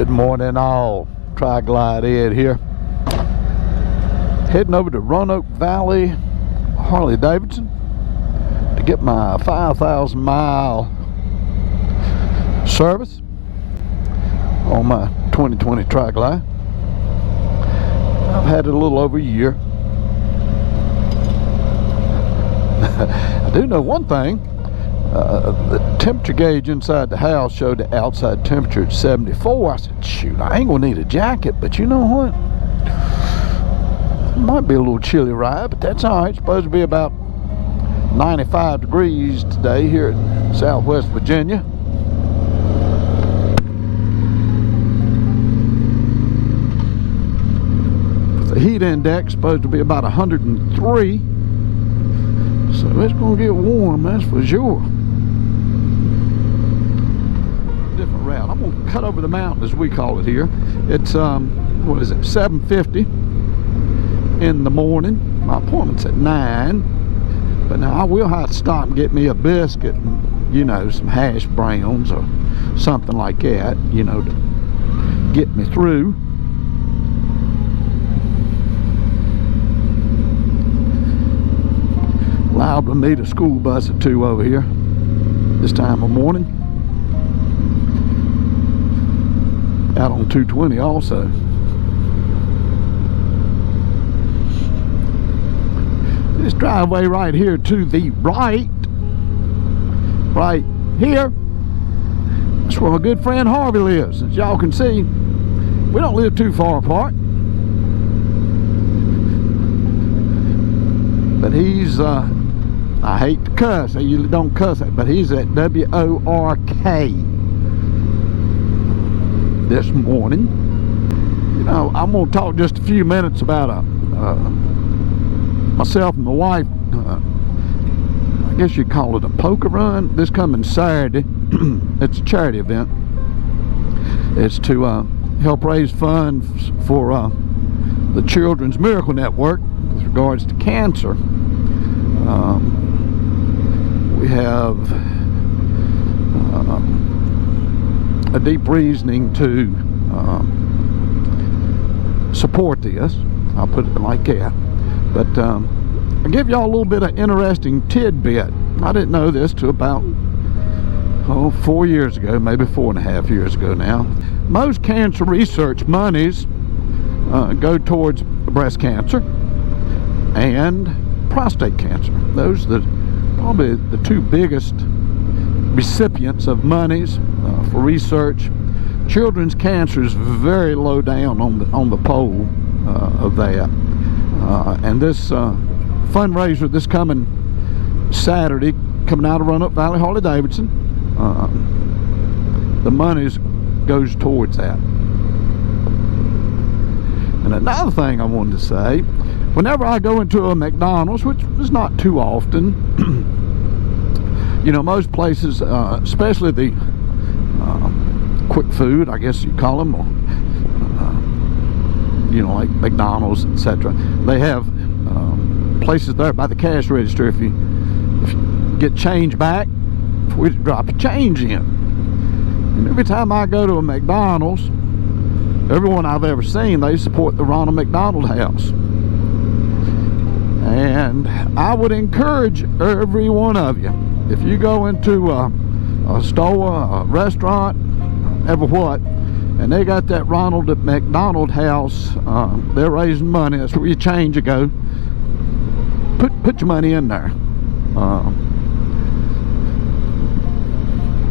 Good morning all. Tri-Glide Ed here. Heading over to Roanoke Valley, Harley Davidson to get my 5,000 mile service on my 2020 Tri-Glide. I've had it a little over a year. I do know one thing. The temperature gauge inside the house showed the outside temperature at 74. I said, shoot, I ain't gonna need a jacket, but you know what? It might be a little chilly ride, but that's all right. It's supposed to be about 95 degrees today here in Southwest Virginia. The heat index supposed to be about 103. So it's gonna get warm, that's for sure. Different route. I'm gonna cut over the mountain, as we call it here. It's what is it, 7:50 in the morning. My appointment's at 9, but now I will have to stop and get me a biscuit and, you know, some hash browns or something like that, you know, to get me through. Liable to meet a school bus or two over here this time of morning. Out on 220 also. This driveway right here to the right here, that's where my good friend Harvey lives. As y'all can see, we don't live too far apart. But he's I hate to cuss, I usually don't cuss it, but he's at W-O-R-K this morning. You know, I'm going to talk just a few minutes about myself and my wife. I guess you'd call it a poker run. This coming Saturday, it's a charity event. It's to help raise funds for the Children's Miracle Network with regards to cancer. We have a deep reasoning to support this. I'll put it like that. But I'll give y'all a little bit of interesting tidbit. I didn't know this till about 4 years ago, maybe 4.5 years ago now. Most cancer research monies go towards breast cancer and prostate cancer. Those are probably the two biggest recipients of monies for research. Children's cancer is very low down on the pole of that. And this fundraiser this coming Saturday, coming out of Roanoke Valley Harley Davidson, the monies goes towards that. And another thing I wanted to say, whenever I go into a McDonald's, which is not too often, you know, most places, especially the quick food, I guess you call them, or you know, like McDonald's, etc. They have places there by the cash register. If you get change back, for you to drop your change in. And every time I go to a McDonald's, everyone I've ever seen, they support the Ronald McDonald House. And I would encourage every one of you, if you go into a store, a restaurant, ever what, and they got that Ronald McDonald House, they're raising money, that's where your change you go, put your money in there.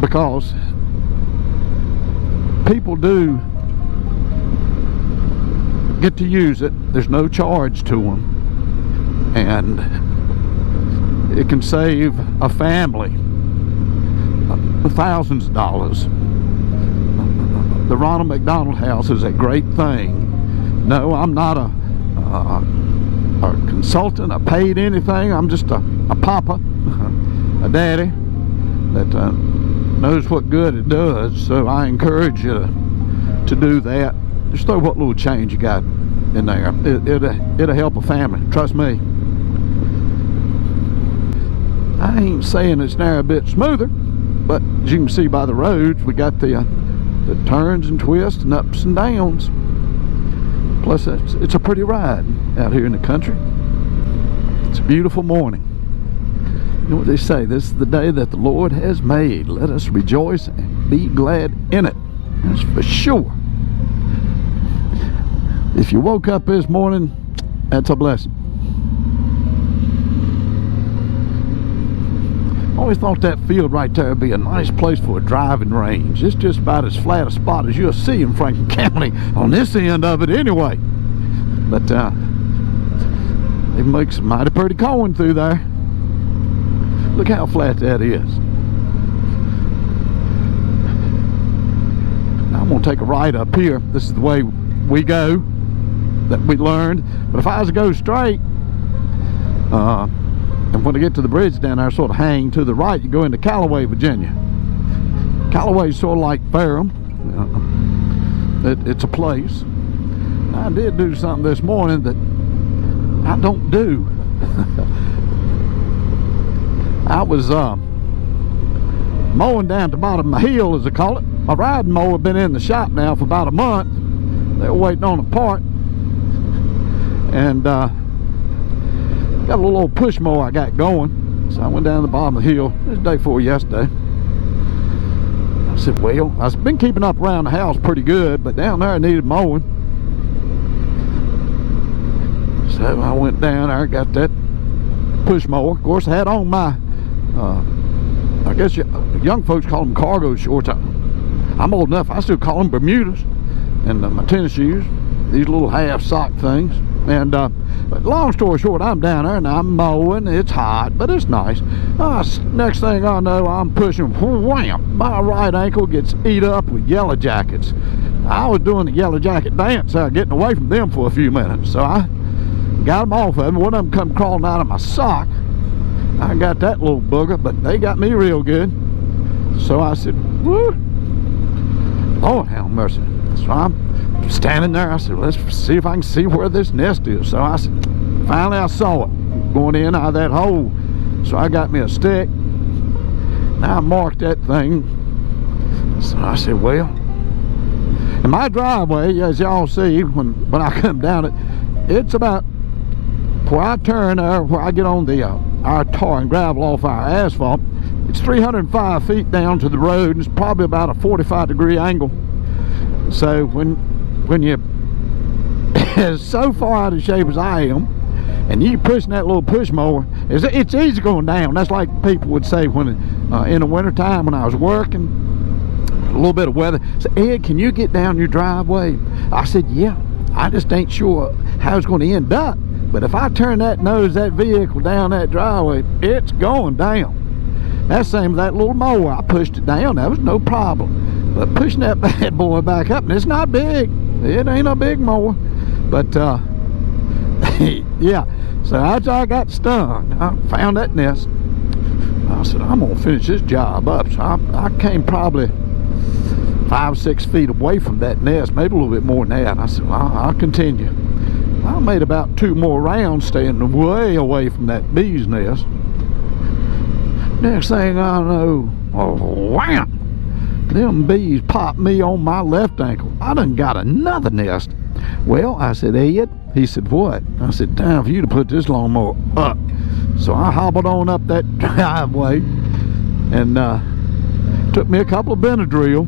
Because people do get to use it. There's no charge to them. And it can save a family thousands of dollars. The Ronald McDonald House is a great thing. No, I'm not a consultant, a paid anything. I'm just a papa, a daddy that knows what good it does. So I encourage you to do that. Just throw what little change you got in there. It'll help a family, trust me. I ain't saying it's now a bit smoother, but as you can see by the roads, we got the that turns and twists and ups and downs. Plus, it's a pretty ride out here in the country. It's a beautiful morning. You know what they say, this is the day that the Lord has made. Let us rejoice and be glad in it. That's for sure. If you woke up this morning, that's a blessing. I always thought that field right there would be a nice place for a driving range. It's just about as flat a spot as you'll see in Franklin County on this end of it anyway. But they make some mighty pretty corn through there. Look how flat that is. Now I'm going to take a right up here. This is the way we go, that we learned. But if I was to go straight, and when I get to the bridge down there, sort of hang to the right, you go into Callaway, Virginia. Callaway's sort of like Ferrum. It's a place. And I did do something this morning that I don't do. I was mowing down at the bottom of my hill, as they call it. My riding mower been in the shop now for about a month. They were waiting on a part. And got a little old push mower I got going. So I went down the bottom of the hill. It was the day before yesterday. I said, well, I've been keeping up around the house pretty good, but down there I needed mowing. So I went down there, got that push mower. Of course, I had on my, I guess young folks call them cargo shorts. I'm old enough, I still call them Bermudas. And my tennis shoes, these little half sock things. And but long story short, I'm down there and I'm mowing. It's hot, but it's nice. Next thing I know, I'm pushing, wham! My right ankle gets eat up with yellow jackets. I was doing the yellow jacket dance, getting away from them for a few minutes. So I got them off of them. One of them come crawling out of my sock. I got that little booger, but they got me real good. So I said, whoo! Lord have mercy. So I'm standing there. I said, let's see if I can see where this nest is. So I said, finally I saw it going in out of that hole. So I got me a stick. Now I marked that thing. So I said, well, in my driveway, as y'all see when I come down it, it's about where I turn there, where I get on the our tar and gravel off our asphalt. It's 305 feet down to the road, and it's probably about a 45-degree angle. So when you're so far out of shape as I am, and you pushing that little push mower, it's easy going down. That's like people would say when in the wintertime when I was working, a little bit of weather. So, Ed, can you get down your driveway? I said, yeah. I just ain't sure how it's going to end up. But if I turn that vehicle down that driveway, it's going down. That's the same with that little mower. I pushed it down. That was no problem. But pushing that bad boy back up, and it's not big. It ain't a big mower. But, yeah. So after I got stung, I found that nest. I said, I'm going to finish this job up. So I came probably 5 or 6 feet away from that nest, maybe a little bit more than that. I said, well, I'll continue. I made about 2 more rounds staying way away from that bee's nest. Next thing I know, wham! Them bees popped me on my left ankle. I done got another nest. Well, I said, Ed. He said, what? I said, time for you to put this lawnmower up. So I hobbled on up that driveway and took me a couple of Benadryl.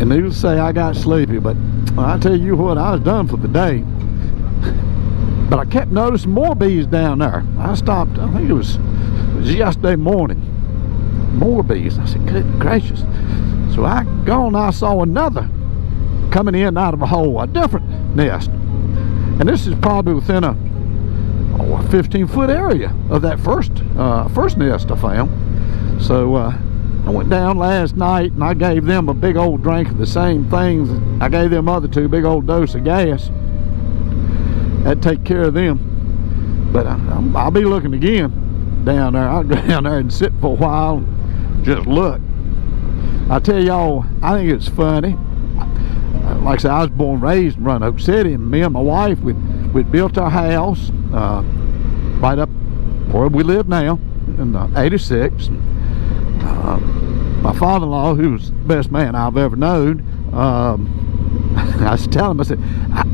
And needless to say, I got sleepy, but I tell you what, I was done for the day. But I kept noticing more bees down there. I stopped, I think it was yesterday morning. More bees. I said, good gracious. So I saw another coming in out of a hole, a different nest. And this is probably within a 15-foot area of that first nest I found. So I went down last night and I gave them a big old drink of the same things. I gave them other 2 big old dose of gas. That'd take care of them. But I'll be looking again down there. I'll go down there and sit for a while and just look. I tell y'all, I think it's funny. Like I said, I was born and raised in Roanoke City, and me and my wife, we'd built our house right up where we live now in '86. my father-in-law, who was the best man I've ever known, I was telling him, I said,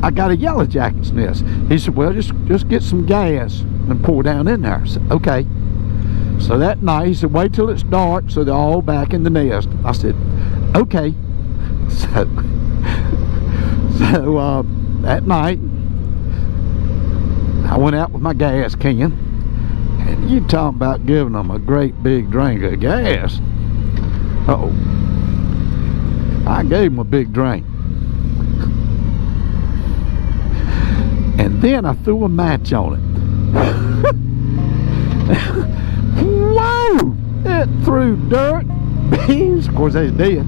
I got a yellow jacket's nest. He said, well, just get some gas and pour down in there. I said, okay. So that night, he said, wait till it's dark so they're all back in the nest. I said, okay. So that night, I went out with my gas can, and you talking about giving them a great big drink of gas. Uh-oh. I gave them a big drink. And then I threw a match on it. Whoa! It threw dirt, beans, of course they was dead,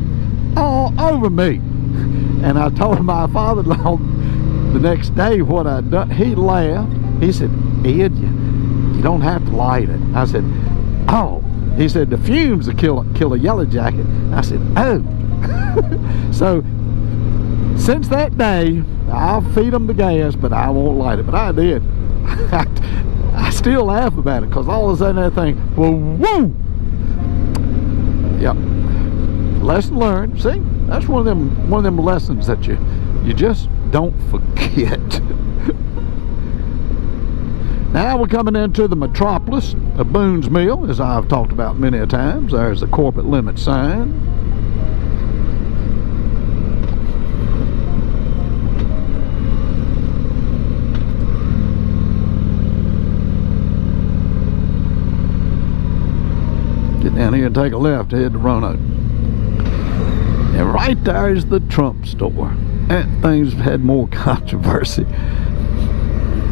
all over me. And I told my father-in-law the next day what I'd done. He laughed. He said, Ed, you don't have to light it. I said, oh. He said, the fumes will kill a yellow jacket. I said, oh. So, since that day, I'll feed them the gas, but I won't light it. But I did. I still laugh about it, because all of a sudden that thing, well, woo! Yep. Lesson learned. See, that's one of them lessons that you just don't forget. Now we're coming into the metropolis of Boone's Mill, as I've talked about many a times. There's the corporate limit sign. Get down here and take a left, head to Roanoke. And right there is the Trump store. That thing's had more controversy.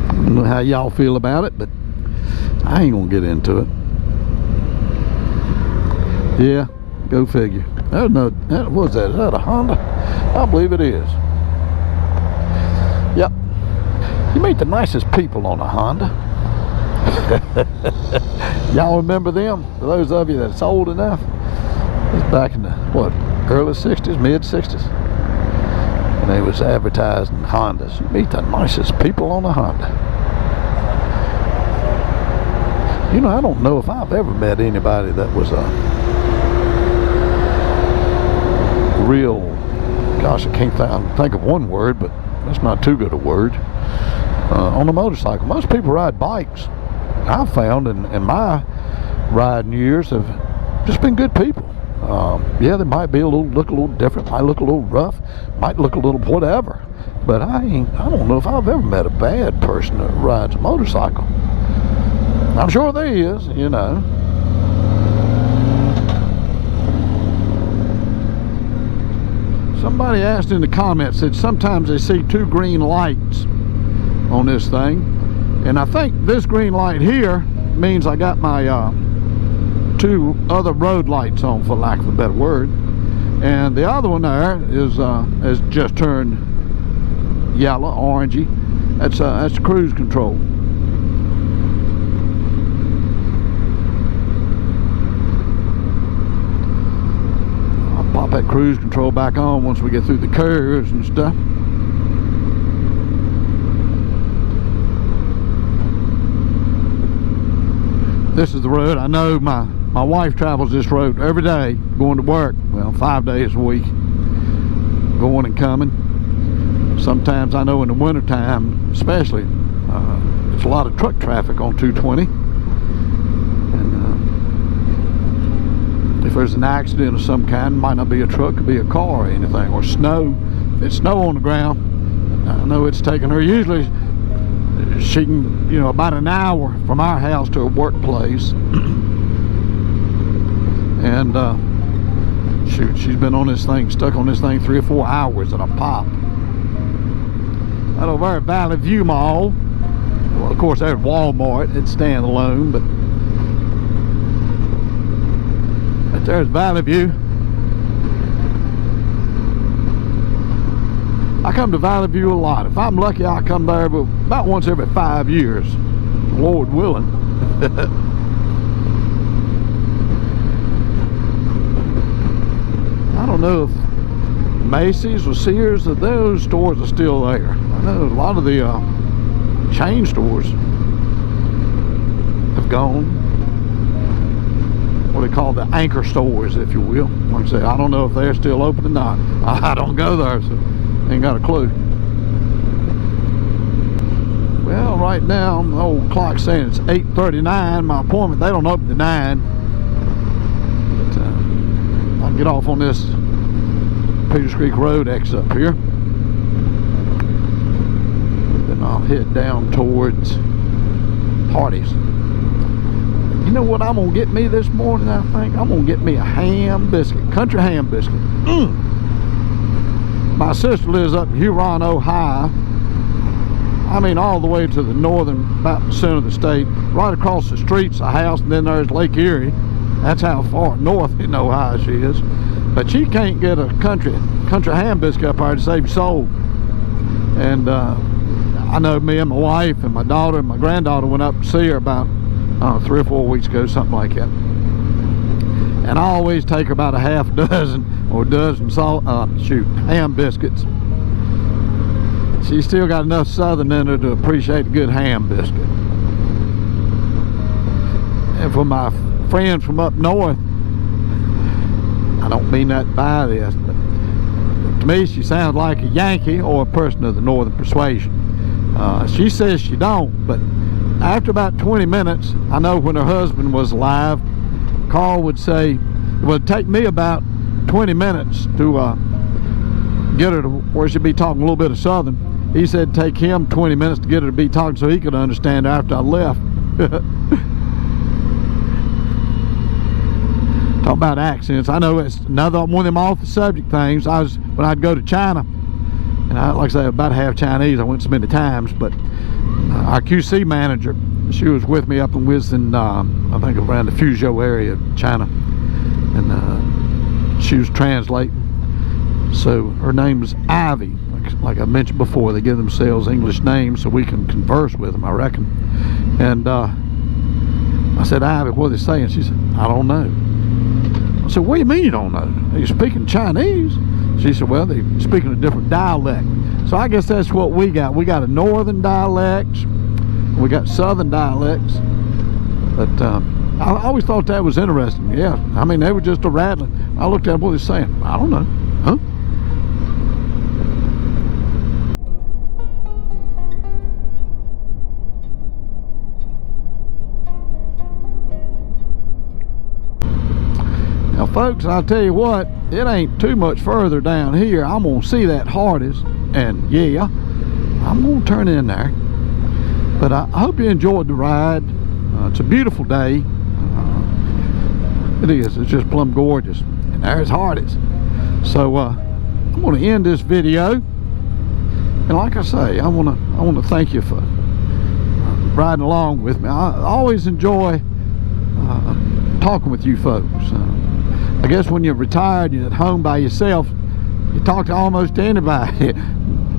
I don't know how y'all feel about it, but I ain't gonna get into it. Yeah, go figure. What was that? Is that a Honda? I believe it is. Yep. You meet the nicest people on a Honda. Y'all remember them? For those of you that's old enough, it's back in the, what, early 60s, mid 60s. And they was advertising Hondas. You meet the nicest people on a Honda. You know, I don't know if I've ever met anybody that was a real, gosh, I can't think of one word, but that's not too good a word, on a motorcycle. Most people ride bikes. I've found in my riding years have just been good people. Yeah, they might be look a little different, might look a little rough, might look a little whatever, but I don't know if I've ever met a bad person that rides a motorcycle. I'm sure there is, you know. Somebody asked in the comments, said sometimes they see two green lights on this thing, and I think this green light here means I got my two other road lights on, for lack of a better word, and the other one there is has just turned yellow, orangey. That's cruise control. I'll pop that cruise control back on once we get through the curves and stuff. This is the road. I know my wife travels this road every day going to work. Well, 5 days a week, going and coming. Sometimes I know in the wintertime especially, it's a lot of truck traffic on 220. And if there's an accident of some kind, it might not be a truck, it could be a car or anything, or snow. If it's snow on the ground, I know it's taking her, usually she can, you know, about an hour from our house to her workplace. And shoot, she's been on this thing, stuck on this thing 3 or 4 hours at a pop. Right over there at Valley View Mall. Well, of course, there's Walmart. It's standalone, but right there's Valley View. I come to Valley View a lot. If I'm lucky, I come there about once every 5 years, Lord willing. I don't know if Macy's or Sears, or those stores are still there. I know a lot of the chain stores have gone. what they call the anchor stores, if you will. Like I say, I don't know if they're still open or not. I don't go there, so ain't got a clue. Well, right now, the old clock's saying it's 8:39. My appointment, they don't open to 9. But I'll get off on this Peters Creek Road exit up here. Then I'll head down towards Hardee's. You know what I'm going to get me this morning, I think? I'm going to get me a ham biscuit, country ham biscuit. My sister lives up in Roanoke High. I mean, all the way to the northern, about the center of the state. Right across the street's a house, and then there's Lake Erie. That's how far north in Ohio she is. But she can't get a country ham biscuit up there to save your soul. And I know me and my wife and my daughter and my granddaughter went up to see her about 3 or 4 weeks ago, something like that. And I always take her about a half dozen or a dozen ham biscuits. She's still got enough southern in her to appreciate a good ham biscuit. And for my friends from up north, I don't mean that by this, but to me she sounds like a Yankee or a person of the northern persuasion. She says she don't, but after about 20 minutes, I know when her husband was alive, Carl would say it would take me about 20 minutes to get her to where she'd be talking a little bit of southern. He said take him 20 minutes to get her to be talking so he could understand her after I left. Talk about accents. I know it's another one of them off the subject things. When I'd go to China, and like I say, about half Chinese. I went so many times, but our QC manager, she was with me up in Wisdom, I think around the Fuzhou area of China, and she was translating. So her name was Ivy. Like I mentioned before, they give themselves English names so we can converse with them, I reckon. And I said, Ivy, what are they saying? She said, I don't know. I said, what do you mean you don't know? Are you speaking Chinese? She said, well, they're speaking a different dialect. So I guess that's what we got. We got a northern dialect, we got southern dialects. But I always thought that was interesting. Yeah, I mean, they were just a rattling. I looked at what they're saying. I don't know. Huh? Now folks, I'll tell you what, it ain't too much further down here. I'm gonna see that Hardee's, and yeah, I'm gonna turn in there. But I hope you enjoyed the ride. It's a beautiful day. It is, it's just plumb gorgeous. And there's Hardee's. So I'm gonna end this video. And like I say, I wanna thank you for riding along with me. I always enjoy talking with you folks. I guess when you're retired, you're at home by yourself, you talk to almost anybody.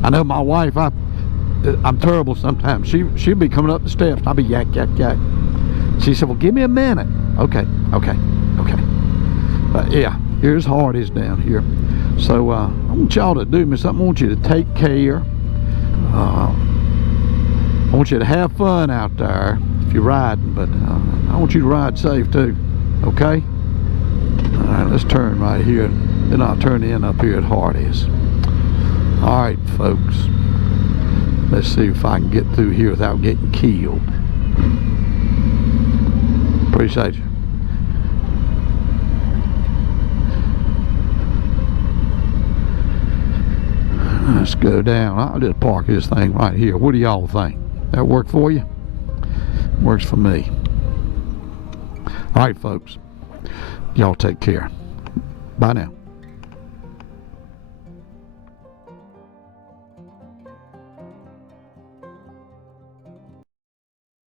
I know my wife, I'm terrible sometimes. She'll be coming up the steps, I'll be yak, yak, yak. She said, well, give me a minute. Okay. But yeah, here's Hardee's down here. So I want y'all to do me something. I want you to take care. I want you to have fun out there if you're riding, but I want you to ride safe too, okay? All right, let's turn right here, then I'll turn in up here at Hardee's. All right, folks, let's see if I can get through here without getting killed. Appreciate you. Let's go down. I'll just park this thing right here. What do y'all think? That work for you? Works for me. All right, folks. Y'all take care. Bye now.